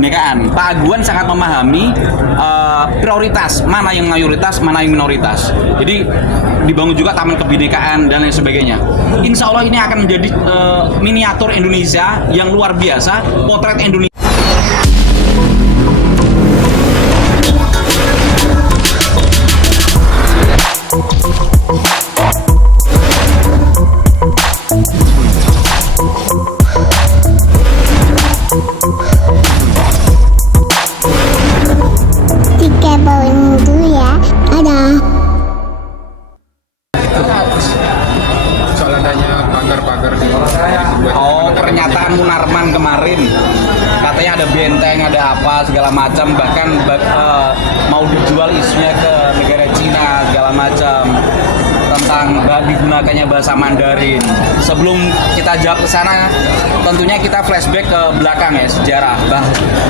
Kebinekaan. Pak Aguan sangat memahami prioritas mana yang mayoritas, mana yang minoritas. Jadi dibangun juga taman kebinekaan dan lain sebagainya. Insya Allah ini akan menjadi miniatur Indonesia yang luar biasa, potret Indonesia. Soal adanya pagar-pagar di Pernyataan Munarman kemarin katanya ada benteng, ada apa segala macam, bahkan mau dijual isunya ke negara Cina segala macam, tentang digunakannya bahasa Mandarin. Sebelum kita jawab ke sana, tentunya kita flashback ke belakang ya, sejarah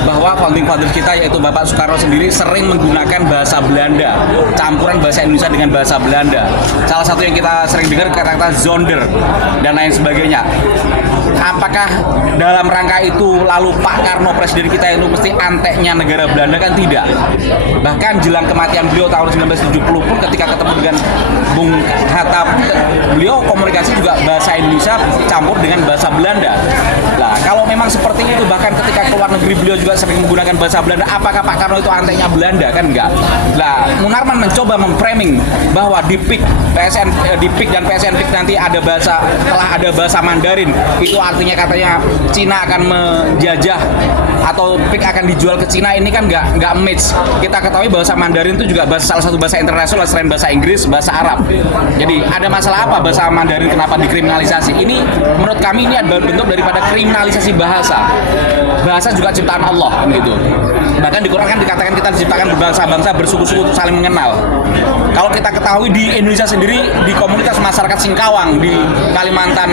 bahwa founding fathers kita yaitu Bapak Soekarno sendiri sering menggunakan bahasa Belanda, campuran bahasa Indonesia dengan bahasa Belanda. Salah satu yang kita sering dengar kata-kata zonder dan lain sebagainya. Apakah dalam rangka itu lalu Pak Karno presiden kita itu mesti anteknya negara Belanda? Kan tidak. Bahkan jelang kematian beliau tahun 1970 pun ketika ketemu dengan Bung Hatta, beliau komunikasi juga bahasa Indonesia campur dengan bahasa Belanda. Nah, kalau memang seperti itu, bahkan ketika keluar negeri beliau juga sering menggunakan bahasa Belanda, apakah Pak Karno itu anteknya Belanda? Kan enggak. Nah, Munarman mencoba memframing bahwa di PIK dan PSN PIK nanti telah ada bahasa Mandarin. Itu artinya katanya Cina akan menjajah atau PIK akan dijual ke Cina. Ini kan nggak match. Kita ketahui bahasa Mandarin itu juga salah satu bahasa internasional selain bahasa Inggris, bahasa Arab. Jadi ada masalah apa bahasa Mandarin kenapa dikriminalisasi? Ini menurut kami ini adalah bentuk daripada kriminalisasi bahasa. Bahasa juga ciptaan Allah gitu. Bahkan di Quran kan dikatakan kita diciptakan berbangsa-bangsa, bersuku-suku untuk saling mengenal. Kalau kita ketahui di Indonesia sendiri, di komunitas masyarakat Singkawang di Kalimantan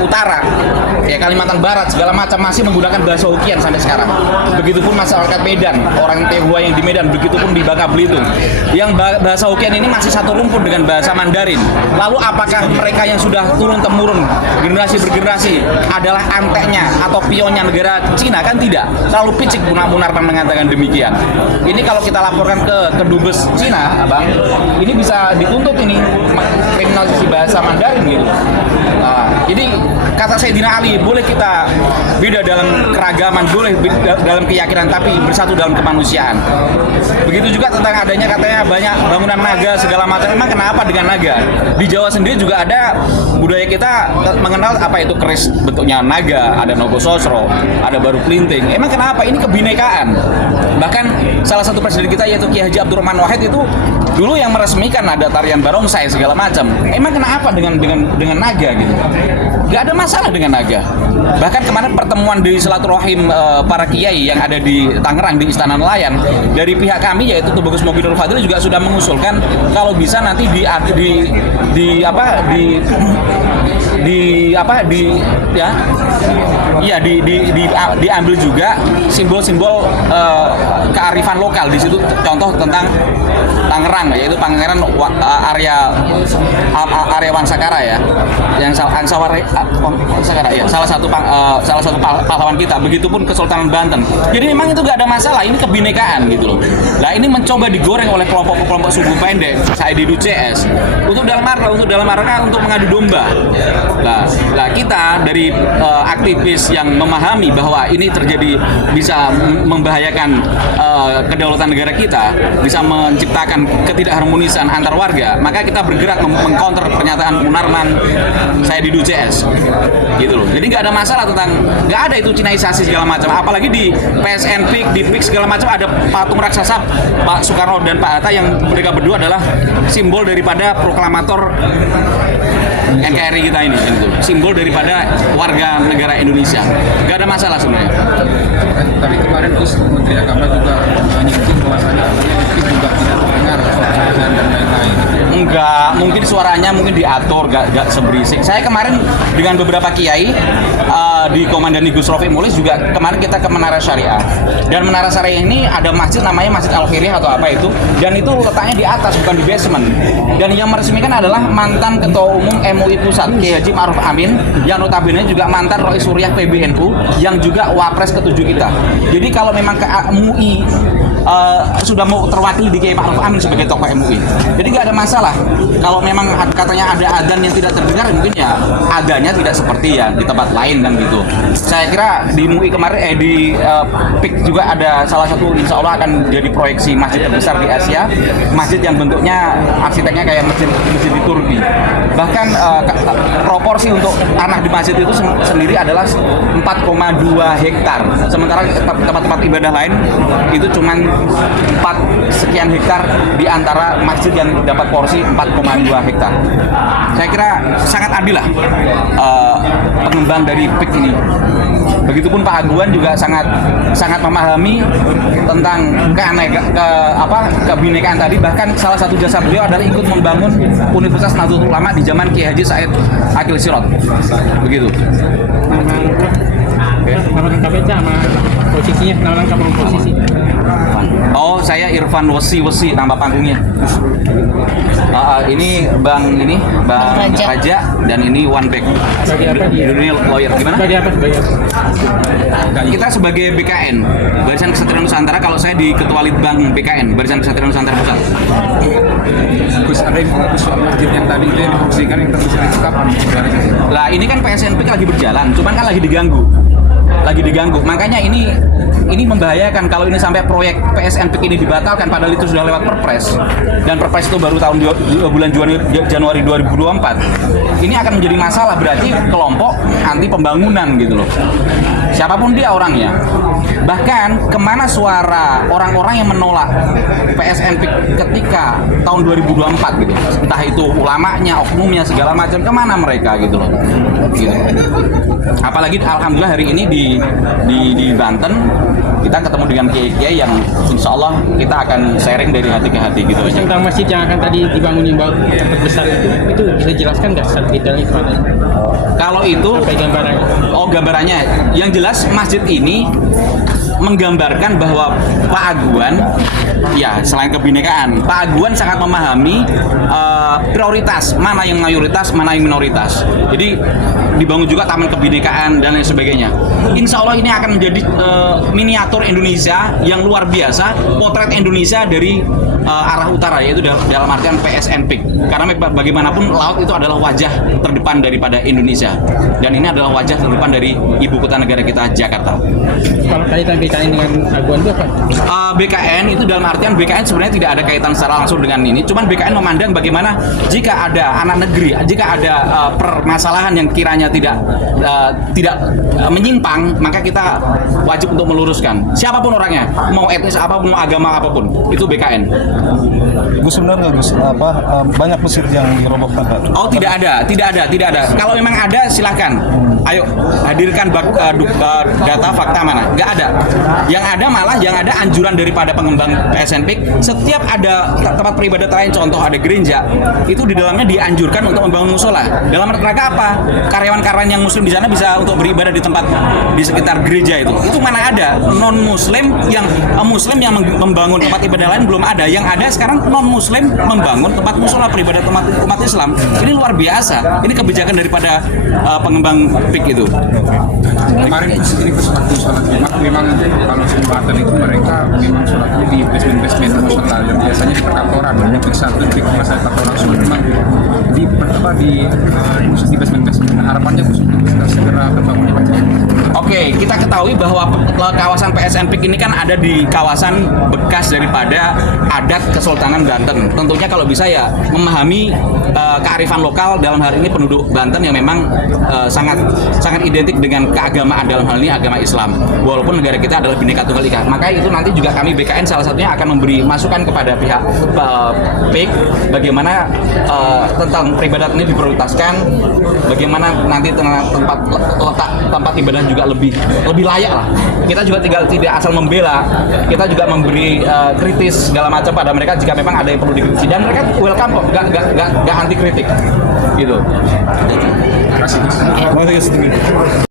Utara, ya Kalimantan Barat segala macam masih menggunakan bahasa Hokkien sampai sekarang. Begitupun masyarakat Medan, orang Tionghoa yang di Medan, begitupun di Bangka Belitung. Yang bahasa Hokkien ini masih satu rumpun dengan bahasa Mandarin. Lalu apakah mereka yang sudah turun-temurun generasi bergenerasi adalah anteknya atau pionnya negara Cina? Kan tidak. Terlalu picik Munarman mengatakan demikian. Ini kalau kita laporkan ke Dubes Cina, Abang, ini bisa dituntut ini kriminalisasi bahasa Mandarin gitu. Jadi kata Sayyidina Ali, boleh kita beda dalam keragaman, boleh dalam keyakinan, tapi bersatu dalam kemanusiaan. Begitu juga tentang adanya katanya banyak bangunan naga segala macam. Memang kenapa dengan naga? Di Jawa sendiri juga ada budaya kita mengenal apa itu keris bentuknya naga, ada Nogososro, ada Baru Pelinting. Emang kenapa? Ini kebinekaan. Bahkan salah satu presiden kita yaitu Kiai Haji Abdurrahman Wahid itu dulu yang meresmikan ada tarian barongsai segala macam. Emang kenapa dengan naga gitu? Gak ada masalah dengan naga. Bahkan kemarin pertemuan di silaturahim para kiai yang ada di Tangerang di Istana Nelayan, dari pihak kami yaitu Tubagus Mukhbirul Fadil juga sudah mengusulkan kalau bisa nanti diambil juga simbol-simbol kearifan lokal di situ. Contoh tentang Tangerang yaitu Pangeran Arya Wangsakara ya, yang Wangsakara ya, salah satu pahlawan kita. Begitupun Kesultanan Banten. Jadi memang itu gak ada masalah, ini kebinekaan gitu loh. Nah, ini mencoba digoreng oleh kelompok suku pendek Saididu CS untuk dalam rangka untuk mengadu domba. Nah, kita dari aktivis yang memahami bahwa ini terjadi bisa membahayakan kedaulatan negara kita, bisa menciptakan ketidakharmonisan antar warga, maka kita bergerak mengcounter pernyataan Munarman Saididu CS gitu loh. Jadi nggak ada masalah nggak ada itu Cinaisasi segala macam. Apalagi di PSN PIK, di PIK segala macam ada patung raksasa Pak Soekarno dan Pak Hatta yang mereka berdua adalah simbol daripada proklamator NKRI kita ini gitu. Simbol daripada warga negara Indonesia. Nggak ada masalah sebenarnya. Tapi kemarin Gus Menteri Agama juga menyinggung bahwasanya PIK juga tidak mendengar soal dan lain-lain. Enggak, mungkin suaranya mungkin diatur, enggak seberisik. Saya kemarin dengan beberapa kiai di Komandani Gus Rofi Mulis juga kemarin kita ke Menara Syariah. Dan Menara Syariah ini ada masjid namanya Masjid Al-Khiriyah atau apa itu, dan itu letaknya di atas bukan di basement. Dan yang meresmikan adalah mantan Ketua Umum MUI Pusat Kiai Haji Ma'ruf Amin, yang notabene juga mantan Rois Suriah PBNU, yang juga wapres ke-7 kita. Jadi kalau memang ke MUI sudah mau terwakili di Kiai Ma'ruf Amin sebagai tokoh MUI, jadi nggak ada masalah. Kalau memang katanya ada adzan yang tidak terdengar, mungkin ya adanya tidak seperti ya di tempat lain kan gitu. Saya kira di MUI kemarin di PIK juga ada salah satu, insya Allah akan jadi proyeksi masjid terbesar di Asia, masjid yang bentuknya arsiteknya kayak masjid di Turki. Bahkan proporsi untuk tanah di masjid itu sendiri adalah 4,2 hektar, sementara tempat-tempat ibadah lain itu cuma 4 sekian hektar di antara masjid yang dapat porsi 4,2 hektar. Saya kira sangat adil lah pengembang dari PIK ini. Begitupun Pak Aguan juga sangat memahami tentang kebinekaan tadi. Bahkan salah satu jasa beliau adalah ikut membangun Universitas Nahdlatul Ulama di zaman Kiai Haji Said Akil Sirot. Begitu. Nama lengkapnya sama posisinya, nama lengkap posisi. Oh, saya Irfan Wesi, nama panggungnya. Ini Bang Raja dan ini One Back. Bagi apa dia? Dunia lawyer gimana? Bagi apa? Kita sebagai BKN, Barisan Kesatria Nusantara. Kalau saya di Ketua Litbang BKN, Barisan Kesatria Nusantara Pusat. Gus, ada info soal masjid yang tadi itu yang difungsikan yang terbesar itu kapan? Lah ini kan PSNP lagi berjalan, cuman kan lagi diganggu. Makanya ini membahayakan kalau ini sampai proyek PSNP ini dibatalkan, padahal itu sudah lewat Perpres, dan Perpres itu baru tahun bulan Januari 2024. Ini akan menjadi masalah, berarti kelompok anti pembangunan gitu loh. Siapapun dia orangnya. Bahkan kemana suara orang-orang yang menolak PSNP ketika tahun 2024 gitu, entah itu ulamanya, oknumnya, segala macam, kemana mereka gitu loh. Gitu. Apalagi alhamdulillah hari ini di Banten kita ketemu dengan kiai-kiai yang insya Allah kita akan sharing dari hati ke hati gitu aja. Tentang masjid yang akan tadi dibangun yang besar itu bisa jelaskan nggak secara detail itu? Kalau itu sampai gambarannya. Oh, gambarannya yang jelas masjid ini menggambarkan bahwa Pak Aguan, ya selain kebinekaan, Pak Aguan sangat memahami prioritas, mana yang mayoritas, mana yang minoritas. Jadi dibangun juga taman kebinekaan dan lain sebagainya. Insya Allah ini akan menjadi miniatur Indonesia yang luar biasa, potret Indonesia dari arah utara, yaitu dalam artian PSNP. Karena bagaimanapun laut itu adalah wajah terdepan daripada Indonesia, dan ini adalah wajah terdepan dari ibu kota negara kita, Jakarta. Kalau kaitan BKN dengan Aguan itu apa? BKN itu dalam artian BKN sebenarnya tidak ada kaitan secara langsung dengan ini. Cuman BKN memandang bagaimana jika ada anak negeri, jika ada permasalahan yang kiranya tidak menyimpang, maka kita wajib untuk meluruskan. Siapapun orangnya, mau etnis apapun, mau agama apapun, itu BKN. Gus, sebenarnya Gus, banyak masjid yang dirobohkan Pak? Oh, tidak ada. Kalau memang ada silahkan, ayo hadirkan data fakta mana? Nggak ada. Yang ada malah anjuran daripada pengembang PSNP, setiap ada tempat peribadatan lain, contoh ada gereja, itu di dalamnya dianjurkan untuk membangun musola. Dalam rangka apa? Karyawan-karyawan yang muslim di sana bisa untuk beribadah di tempat di sekitar gereja itu. Itu mana ada non-muslim yang muslim yang membangun tempat ibadah lain, belum ada. Yang ada sekarang non-muslim membangun tempat musola peribadatan umat Islam. Ini luar biasa. Ini kebijakan daripada pengembang PIK itu. Kemarin ini waktu sholat Jumat memang kalau Jumatan itu mereka memang sholatnya di basement musola, dan biasanya di perkantoran, banyak di satu di masa kantoran semua memang di basement. Harapannya bisa segera terbangunnya Pak. Oke, kita ketahui bahwa kawasan PSNP ini kan ada di kawasan bekas daripada adat Kesultanan Banten. Tentunya kalau bisa ya memahami kearifan lokal, dalam hal ini penduduk Banten yang memang sangat identik dengan keagamaan, dalam hal ini agama Islam. Walaupun negara kita adalah Bhinneka Tunggal Ika. Maka itu nanti juga kami BKN salah satunya akan memberi masukan kepada pihak PIK bagaimana tentang peribadatan ini diprioritaskan, bagaimana nanti letak tempat ibadah juga juga lebih layak lah. Kita juga tidak asal membela, kita juga memberi kritis segala macam pada mereka jika memang ada yang perlu dikritisi, dan mereka welcome kok, nggak anti kritik gitu. Terima kasih. Terima kasih.